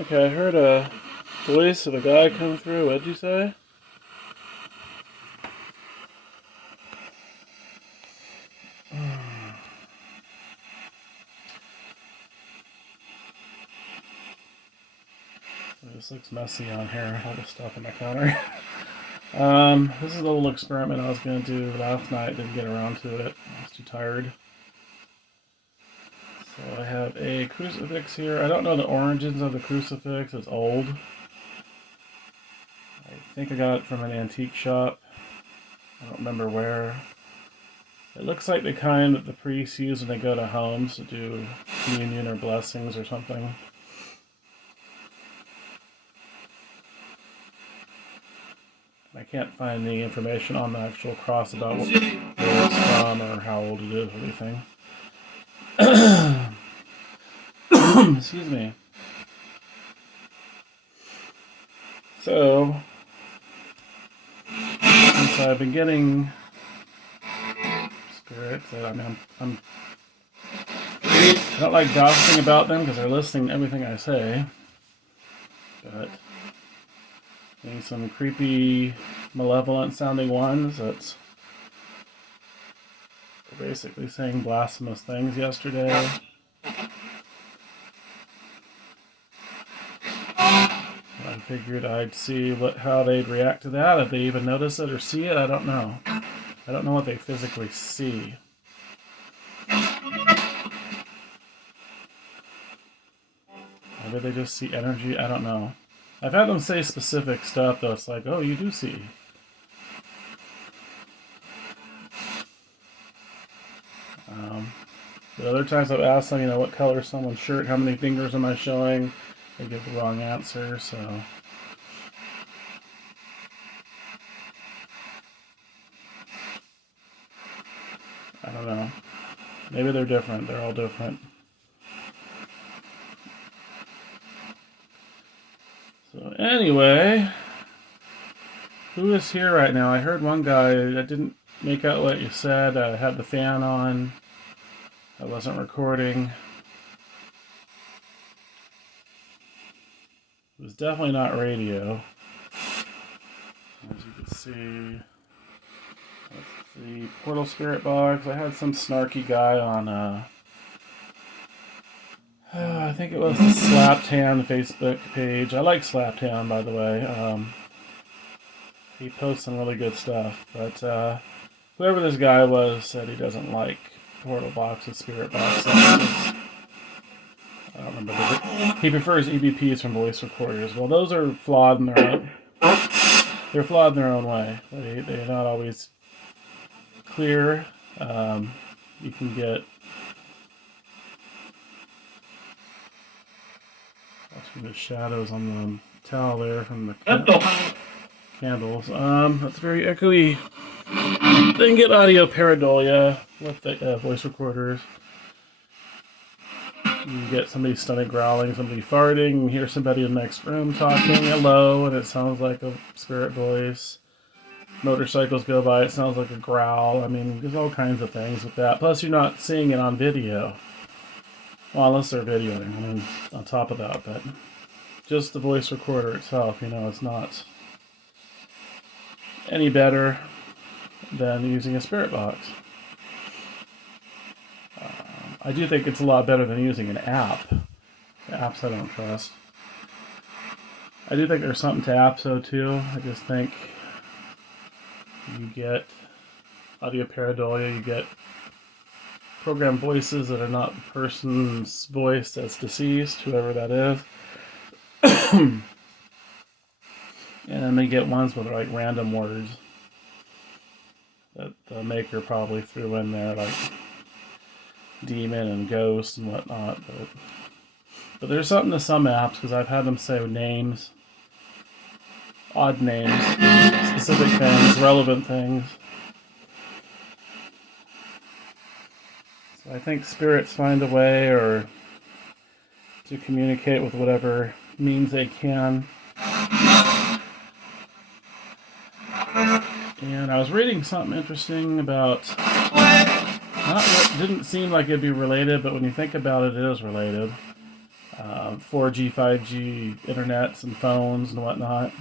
Okay, I heard a voice of a guy come through. What'd you say? This looks messy on here. All the stuff on my counter. This is a little experiment I was going to do last night. Didn't get around to it. I was too tired. So I have a crucifix here. I don't know the origins of the crucifix. It's old. I think I got it from an antique shop. I don't remember where. It looks like the kind that the priests use when they go to homes to do communion or blessings or something. I can't find the information on the actual cross about where it's from or how old it is or anything. Excuse me. So, since I've been getting spirits, I don't like gossiping about them because they're listening to everything I say. But getting some creepy, malevolent sounding ones that's basically saying blasphemous things yesterday. I figured I'd see how they'd react to that, if they even notice it or see it. I don't know. I don't know what they physically see. Maybe they just see energy. I don't know. I've had them say specific stuff though. It's like, oh, you do see. But other times I've asked them, what color is someone's shirt, how many fingers am I showing? They give the wrong answer, so. I don't know. Maybe they're different. They're all different. So anyway, who is here right now? I heard one guy that didn't make out what you said. I had the fan on. I wasn't recording. It was definitely not radio. As you can see, that's the Portal Spirit box. I had some snarky guy on, I think it was the Slapped Hand Facebook page. I like Slapped Hand, by the way. He posts some really good stuff, but whoever this guy was said he doesn't like portal boxes, spirit boxes. I don't remember. He prefers EVPs from voice recorders. Well, those are flawed in their own. They're flawed in their own way. They're not always clear. You can get. Watching the shadows on the towel there from the candles. That's very echoey. Then get audio pareidolia with the voice recorders. You can get somebody's stomach growling, somebody farting, and hear somebody in the next room talking hello, and it sounds like a spirit voice. Motorcycles go by, it sounds like a growl. I mean, there's all kinds of things with that. Plus, you're not seeing it on video. Well, unless they're videoing, on top of that, but just the voice recorder itself, it's not any better than using a spirit box. I do think it's a lot better than using an app. The apps I don't trust. I do think there's something to apps though too. I just think you get audio pareidolia, you get programmed voices that are not the person's voice that's deceased, whoever that is. And then they get ones with like random words that the maker probably threw in there, like demon and ghost and whatnot. But there's something to some apps because I've had them say names, odd names, specific things, relevant things. So I think spirits find a way or to communicate with whatever means they can. And I was reading something interesting about, didn't seem like it'd be related, but when you think about it, it is related. 4G, 5G internets and phones and whatnot,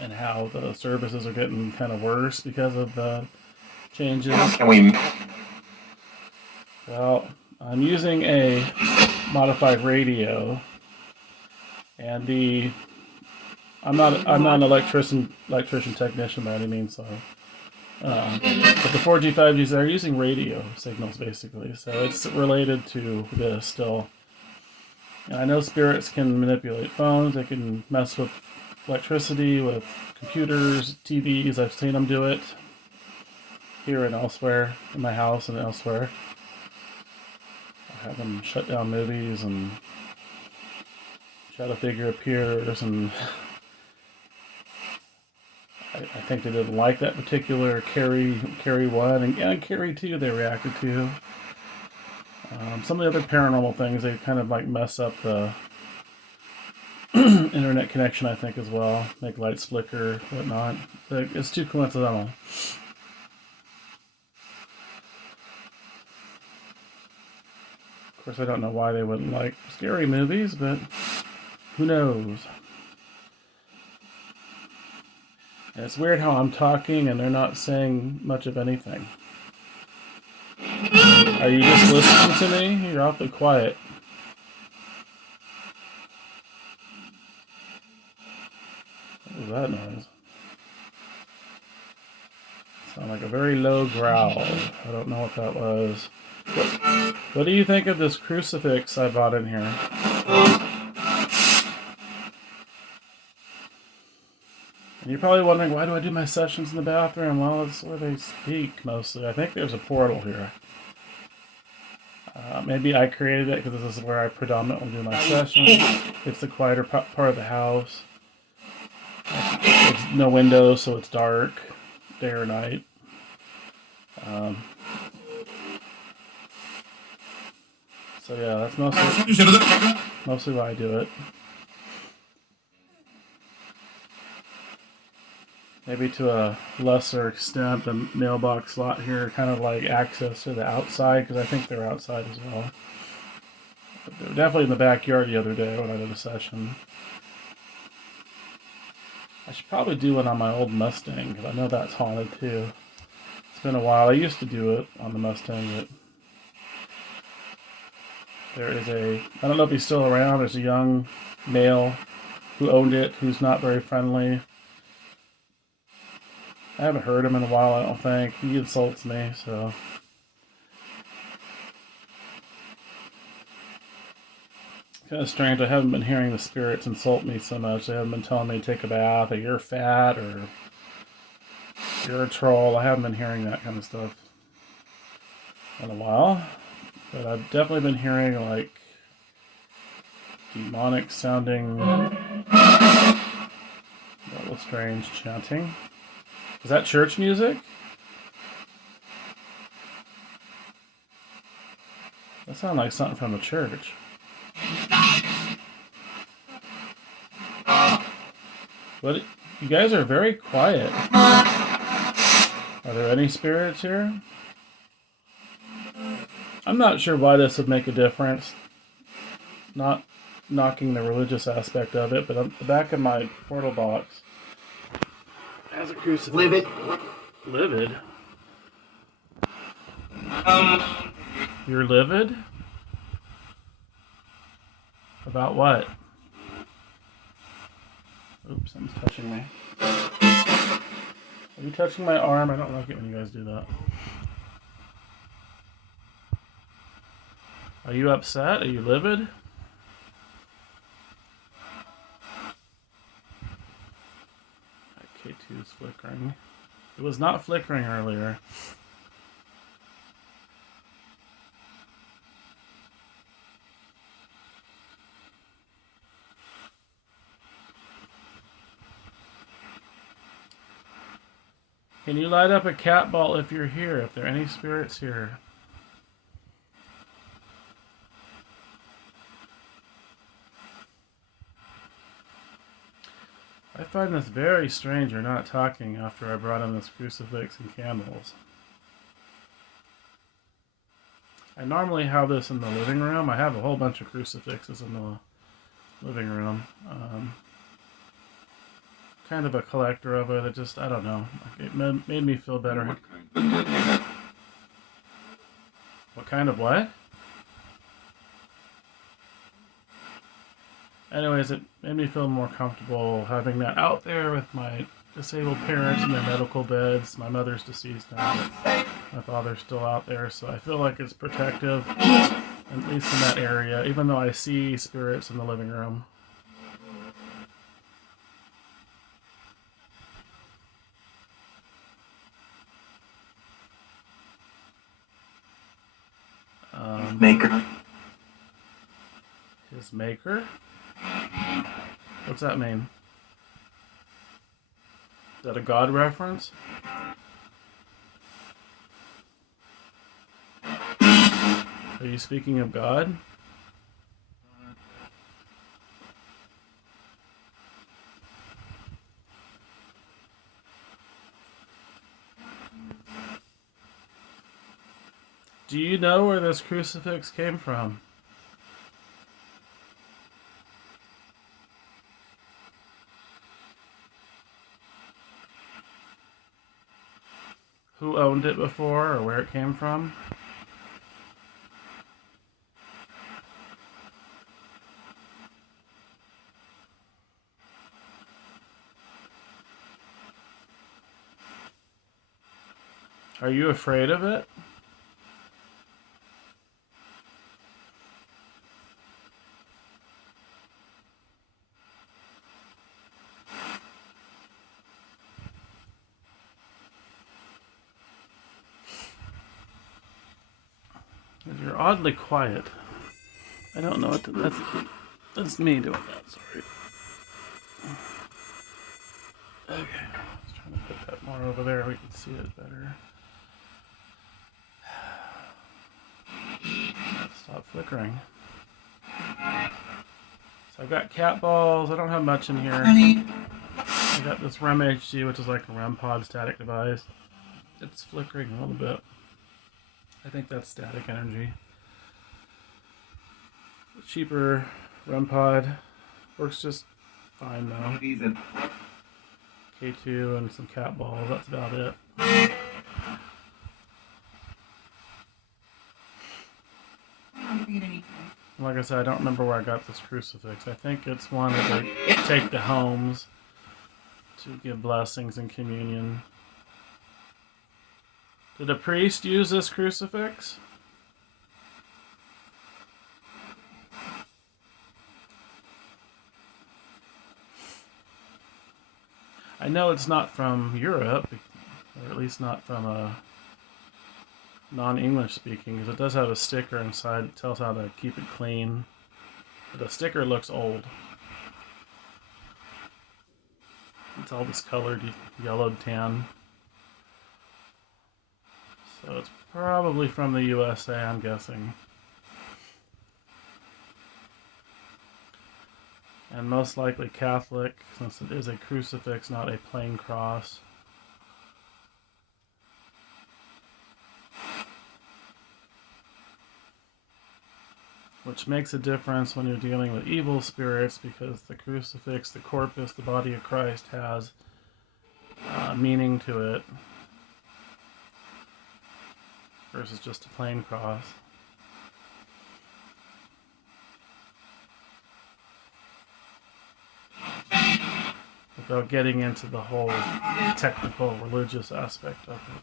and how the services are getting kind of worse because of the changes. Can we? Well, I'm using a modified radio, and I'm not an electrician technician by any means, so. But the 4G, 5Gs, they're using radio signals basically, so it's related to this still. And I know spirits can manipulate phones, they can mess with electricity, with computers, TVs. I've seen them do it here and elsewhere, in my house and elsewhere. I have them shut down movies and shadow figure appears, and I think they didn't like that particular Carrie 1 and Carrie 2 they reacted to. Some of the other paranormal things, they kind of like mess up the internet connection, I think, as well. Make lights flicker, whatnot. It's too coincidental. Of course, I don't know why they wouldn't like scary movies, but who knows? And it's weird how I'm talking and they're not saying much of anything. Are you just listening to me? You're awfully quiet. What was that noise? Sounded like a very low growl. I don't know what that was. What do you think of this crucifix I bought in here? And you're probably wondering, why do I do my sessions in the bathroom? Well, it's where they speak mostly. I think there's a portal here. Maybe I created it because this is where I predominantly do my sessions. It's the quieter part of the house. It's no windows, so it's dark, day or night. So yeah, that's mostly why I do it. Maybe to a lesser extent, the mailbox slot here kind of like access to the outside, because I think they're outside as well. But they were definitely in the backyard the other day when I did a session. I should probably do one on my old Mustang, because I know that's haunted too. It's been a while. I used to do it on the Mustang, but there is I don't know if he's still around, there's a young male who owned it, who's not very friendly. I haven't heard him in a while, I don't think. He insults me, so. Kind of strange, I haven't been hearing the spirits insult me so much. They haven't been telling me to take a bath, or you're fat, or you're a troll. I haven't been hearing that kind of stuff in a while. But I've definitely been hearing, like, demonic sounding, that was strange, chanting. Is that church music? That sounds like something from a church. What? You guys are very quiet. Are there any spirits here? I'm not sure why this would make a difference. Not knocking the religious aspect of it, but on the back of my portal box has a crucifix. Livid. Livid? You're livid? About what? Oops, someone's touching me. Are you touching my arm? I don't like it when you guys do that. Are you upset? Are you livid? K2 is flickering. It was not flickering earlier. Can you light up a cat ball if you're here? If there are any spirits here? I find this very strange you're not talking after I brought in this crucifix and candles. I normally have this in the living room. I have a whole bunch of crucifixes in the living room. Kind of a collector of it. It just, I don't know. It made me feel better. What kind of what? Anyways, it made me feel more comfortable having that out there with my disabled parents in their medical beds. My mother's deceased now, but my father's still out there, so I feel like it's protective, at least in that area, even though I see spirits in the living room. Maker. His maker? What's that mean? Is that a God reference? Are you speaking of God? Do you know where this crucifix came from? Who owned it before, or where it came from? Are you afraid of it? You're oddly quiet. I don't know what to, that's me doing that, sorry. Okay, I was trying to put that more over there, we can see it better. Stop flickering. So I've got cat balls, I don't have much in here. I got this REM HD, which is like a REM pod static device. It's flickering a little bit. I think that's static energy. The cheaper REM pod works just fine though. K2 and some cat balls, that's about it. Like I said, I don't remember where I got this crucifix. I think it's one that they take to homes to give blessings and communion. Did a priest use this crucifix? I know it's not from Europe, or at least not from a non-English speaking, because it does have a sticker inside that tells how to keep it clean. But the sticker looks old. It's all discolored, yellowed tan. So it's probably from the USA, I'm guessing. And most likely Catholic, since it is a crucifix, not a plain cross. Which makes a difference when you're dealing with evil spirits, because the crucifix, the corpus, the body of Christ, has meaning to it versus just a plain cross. Without getting into the whole technical religious aspect of it.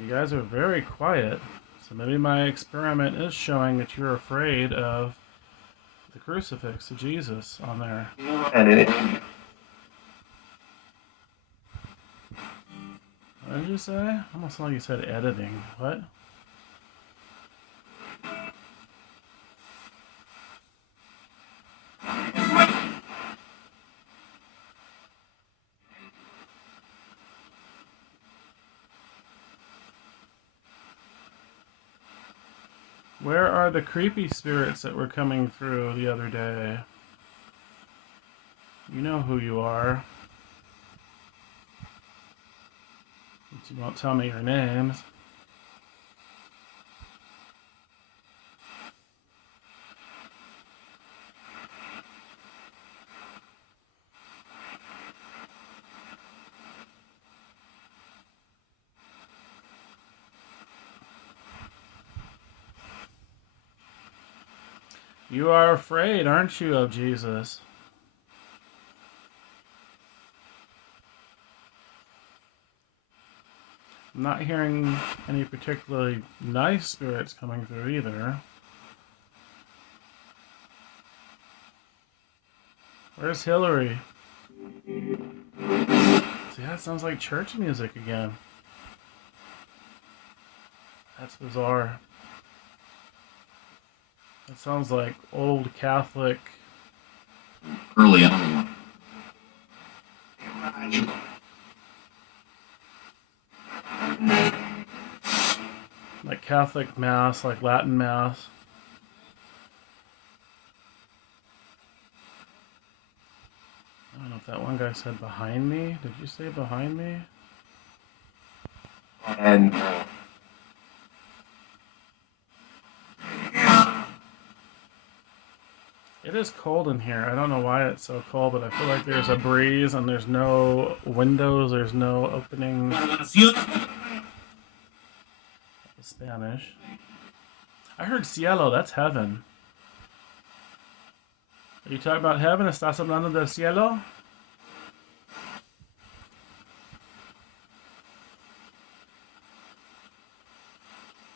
You guys are very quiet, so maybe my experiment is showing that you're afraid of the crucifix of Jesus on there. What did you say? Almost like you said editing. What? Where are the creepy spirits that were coming through the other day? You know who you are. You won't tell me your names. You are afraid, aren't you, of Jesus? I'm not hearing any particularly nice spirits coming through either. Where's Hillary? See, that sounds like church music again. That's bizarre. It sounds like old Catholic. Early on. Like Catholic Mass, like Latin Mass. I don't know if that one guy said behind me. Did you say behind me? And It is cold in here. I don't know why it's so cold, but I feel like there's a breeze and there's no windows, there's no opening. Spanish. I heard cielo, that's heaven. Are you talking about heaven? ¿Estás hablando del cielo?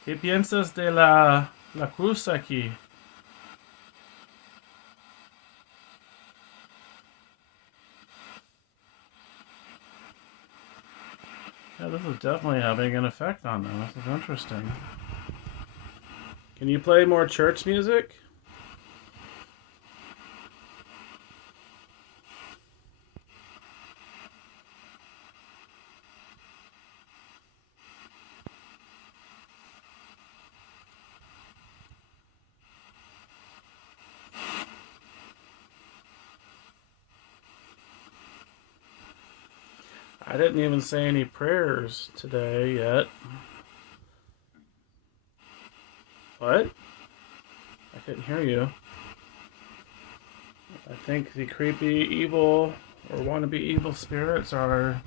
¿Qué piensas de la cruz aquí? Yeah, this is definitely having an effect on them. This is interesting. Can you play more church music? I didn't even say any prayers today yet. What? I couldn't hear you. I think the creepy evil or wannabe evil spirits are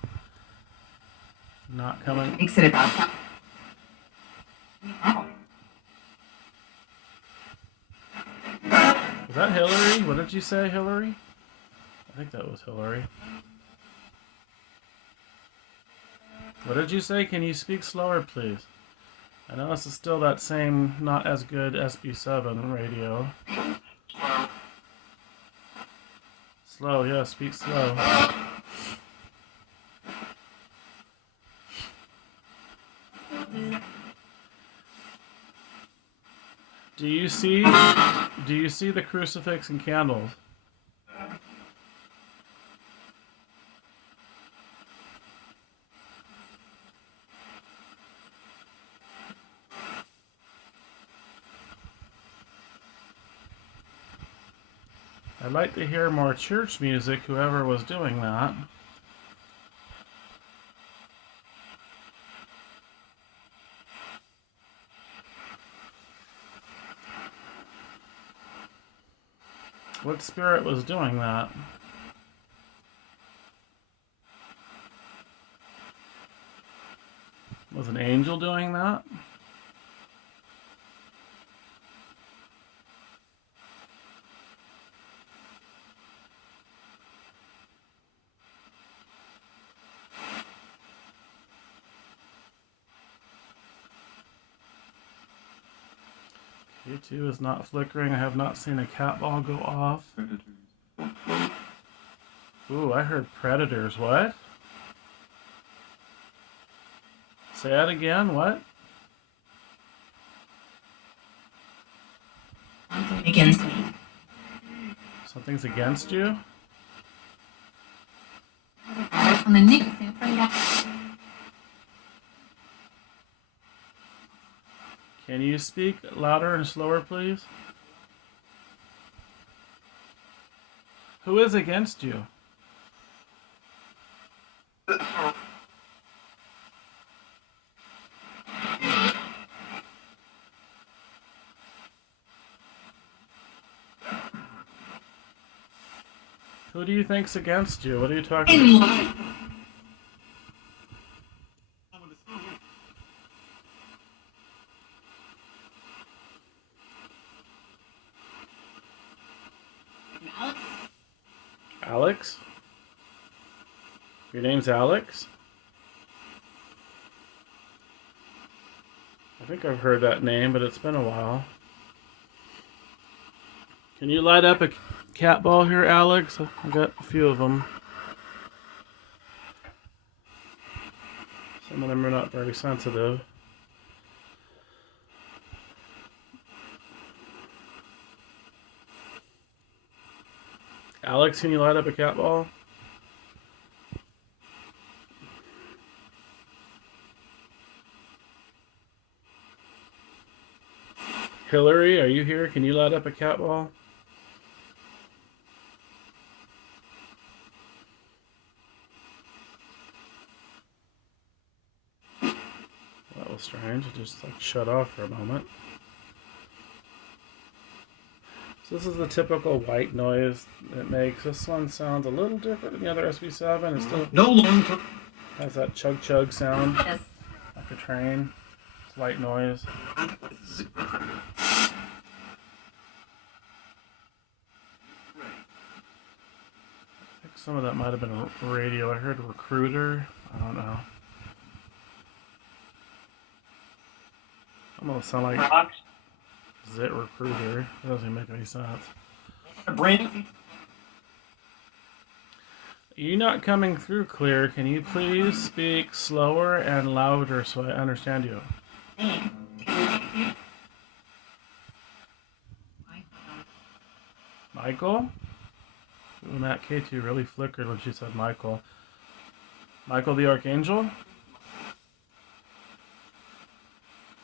not coming. Makes it about time. Was that Hillary? What did you say, Hillary? I think that was Hillary. What did you say? Can you speak slower, please? I know this is still that same not as good SB7 radio. Slow, yeah, speak slow. Do you see the crucifix and candles? I'd like to hear more church music, whoever was doing that. What spirit was doing that? Was an angel doing that? K2 is not flickering. I have not seen a cat ball go off. Ooh, I heard predators. What? Say that again. What? Against me. Something's against you? From the Nick. Can you speak louder and slower, please? Who is against you? Who do you think's against you? What are you talking In about? life. Alex? Alex? Your name's Alex? I think I've heard that name, but it's been a while. Can you light up a cat ball here, Alex? I've got a few of them. Some of them are not very sensitive. Alex, can you light up a cat ball? Hillary, are you here? Can you light up a cat ball? That was strange. It just like shut off for a moment. So this is the typical white noise it makes. This one sounds a little different than the other SB7. It still No longer. has that chug chug sound Yes. like a train. It's white noise. I think some of that might have been a radio. I heard recruiter. I don't know. I'm gonna sound like Zit recruiter. It doesn't make any sense. Brandon. You're not coming through clear. Can you please speak slower and louder so I understand you? Michael? Ooh, Matt K2 really flickered when she said Michael. Michael the Archangel?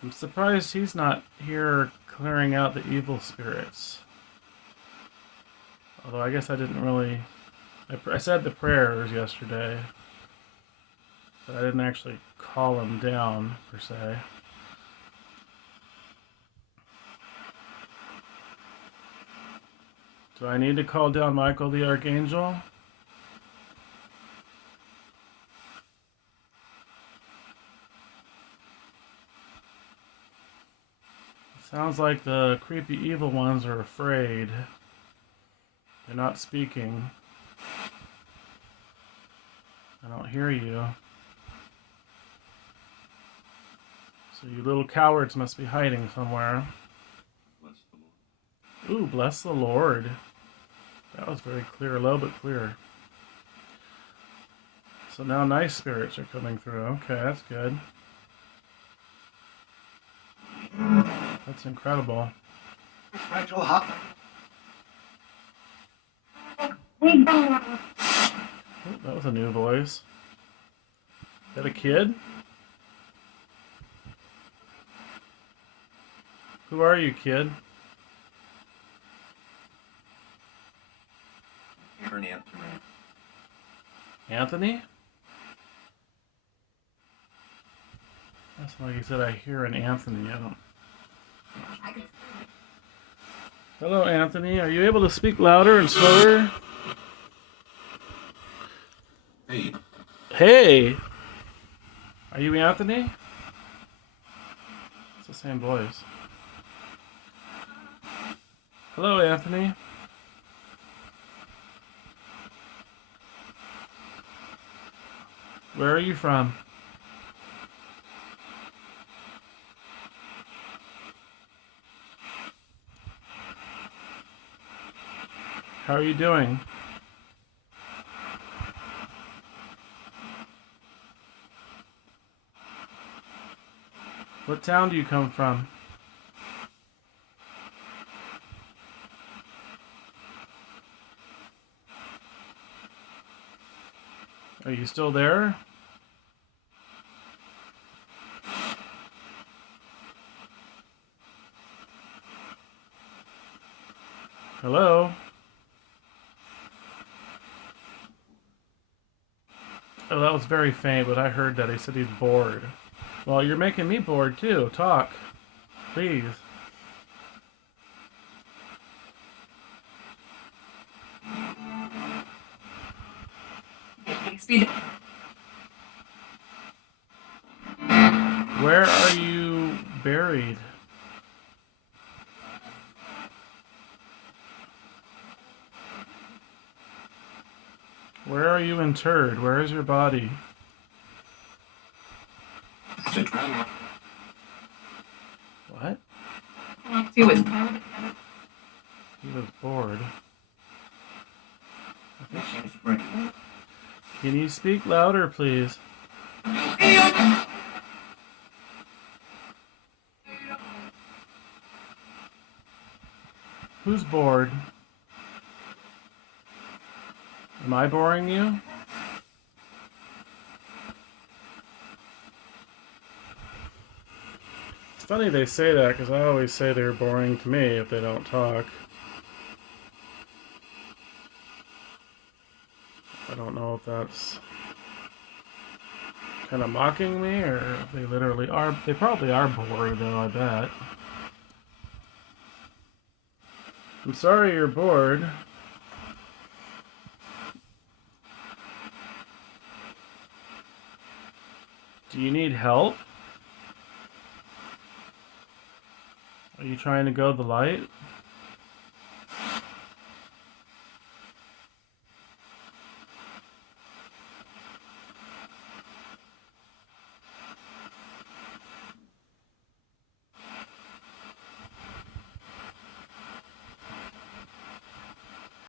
I'm surprised he's not here clearing out the evil spirits. Although I guess I didn't really... I said the prayers yesterday, but I didn't actually call him down, per se. Do I need to call down Michael the Archangel? Sounds like the creepy evil ones are afraid. They're not speaking. I don't hear you. So you little cowards must be hiding somewhere. Ooh, bless the Lord. That was very clear, low but clear. So now nice spirits are coming through. Okay, that's good. That's incredible. Ooh, that was a new voice. Is that a kid? Who are you, kid? Anthony? That's like you said, I hear an Anthony. I don't... Hello, Anthony. Are you able to speak louder and slower? Hey. Hey! Are you Anthony? It's the same voice. Hello, Anthony. Where are you from? How are you doing? What town do you come from? Are you still there? Hello? Oh, that was very faint, but I heard that. He said he's bored. Well, you're making me bored too. Talk. Please. Speed. Where are you buried? Where are you interred? Where is your body? What? He was. He was bored. Can you speak louder, please? Who's bored? Am I boring you? It's funny they say that because I always say they're boring to me if they don't talk. I don't know if that's kind of mocking me or if they literally are. They probably are bored though, I bet. I'm sorry you're bored. Do you need help? Are you trying to go the light?